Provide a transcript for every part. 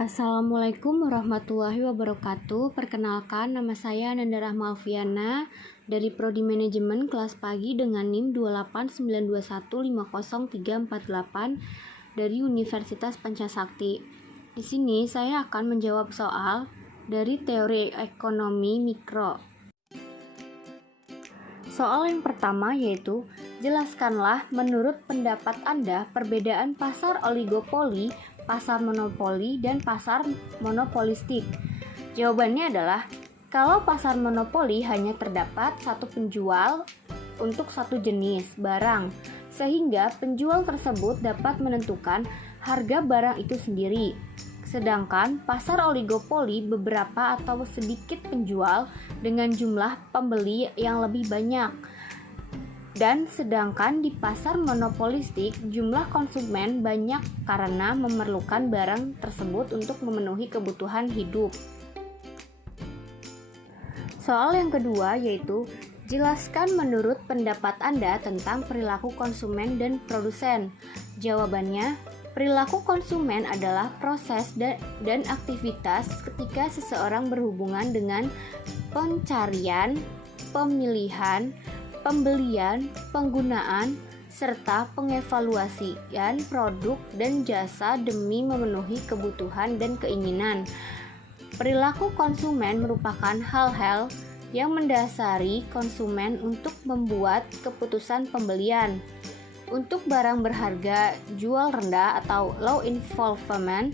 Assalamualaikum warahmatullahi wabarakatuh. Perkenalkan, nama saya Ananda Rahma Alfiana dari Prodi Manajemen kelas pagi dengan NIM 289215038 dari Universitas Pancasakti. Di sini saya akan menjawab soal dari teori ekonomi mikro. Soal yang pertama yaitu, jelaskanlah menurut pendapat Anda perbedaan pasar oligopoli, pasar monopoli, dan pasar monopolistik. Jawabannya adalah, kalau pasar monopoli hanya terdapat satu penjual untuk satu jenis barang, sehingga penjual tersebut dapat menentukan harga barang itu sendiri. Sedangkan pasar oligopoli beberapa atau sedikit penjual dengan jumlah pembeli yang lebih banyak. Dan sedangkan di pasar monopolistik jumlah konsumen banyak karena memerlukan barang tersebut untuk memenuhi kebutuhan hidup. Soal yang kedua yaitu, jelaskan menurut pendapat Anda tentang perilaku konsumen dan produsen. Jawabannya, perilaku konsumen adalah proses dan aktivitas ketika seseorang berhubungan dengan pencarian, pemilihan, pembelian, penggunaan, serta pengevaluasian produk dan jasa demi memenuhi kebutuhan dan keinginan. Perilaku konsumen merupakan hal-hal yang mendasari konsumen untuk membuat keputusan pembelian. Untuk barang berharga jual rendah atau low involvement,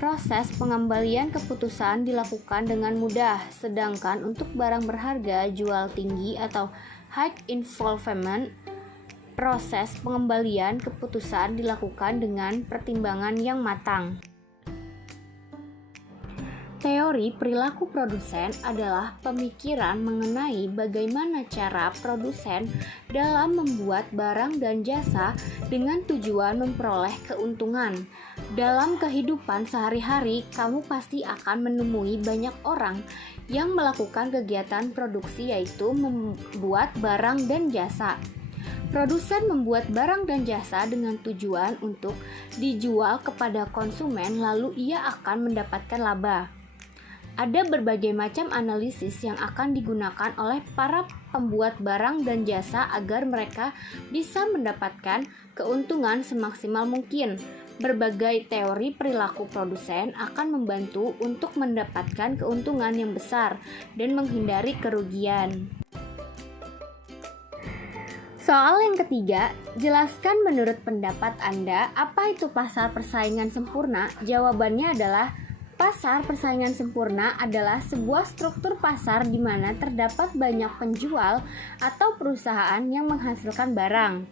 proses pengembalian keputusan dilakukan dengan mudah, sedangkan untuk barang berharga jual tinggi atau high involvement, proses pengembalian keputusan dilakukan dengan pertimbangan yang matang. Teori perilaku produsen adalah pemikiran mengenai bagaimana cara produsen dalam membuat barang dan jasa dengan tujuan memperoleh keuntungan. Dalam kehidupan sehari-hari, kamu pasti akan menemui banyak orang yang melakukan kegiatan produksi, yaitu membuat barang dan jasa. Produsen membuat barang dan jasa dengan tujuan untuk dijual kepada konsumen, lalu ia akan mendapatkan laba. Ada berbagai macam analisis yang akan digunakan oleh para pembuat barang dan jasa agar mereka bisa mendapatkan keuntungan semaksimal mungkin. Berbagai teori perilaku produsen akan membantu untuk mendapatkan keuntungan yang besar dan menghindari kerugian. Soal yang ketiga, jelaskan menurut pendapat Anda apa itu pasar persaingan sempurna. Jawabannya adalah, pasar persaingan sempurna adalah sebuah struktur pasar di mana terdapat banyak penjual atau perusahaan yang menghasilkan barang.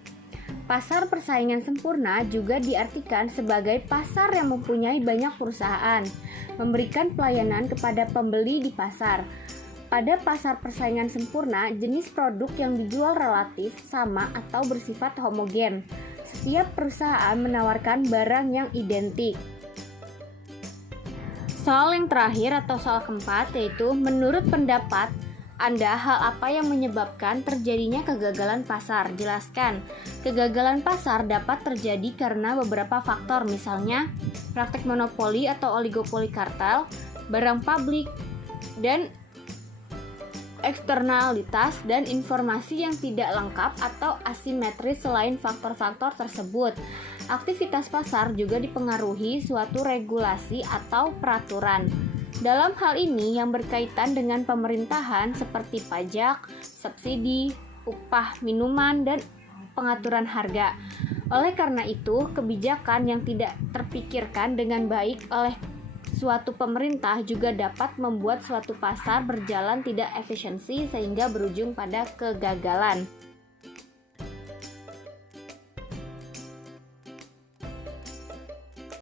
Pasar persaingan sempurna juga diartikan sebagai pasar yang mempunyai banyak perusahaan, memberikan pelayanan kepada pembeli di pasar. Pada pasar persaingan sempurna, jenis produk yang dijual relatif sama atau bersifat homogen. Setiap perusahaan menawarkan barang yang identik. Soal yang terakhir atau soal keempat yaitu, menurut pendapat Anda hal apa yang menyebabkan terjadinya kegagalan pasar? Jelaskan. Kegagalan pasar dapat terjadi karena beberapa faktor, misalnya praktek monopoli atau oligopoli kartel, barang publik, dan eksternalitas dan informasi yang tidak lengkap atau asimetris. Selain faktor-faktor tersebut, aktivitas pasar juga dipengaruhi suatu regulasi atau peraturan. Dalam hal ini yang berkaitan dengan pemerintahan seperti pajak, subsidi, upah minuman, dan pengaturan harga. Oleh karena itu, kebijakan yang tidak terpikirkan dengan baik oleh suatu pemerintah juga dapat membuat suatu pasar berjalan tidak efisiensi sehingga berujung pada kegagalan.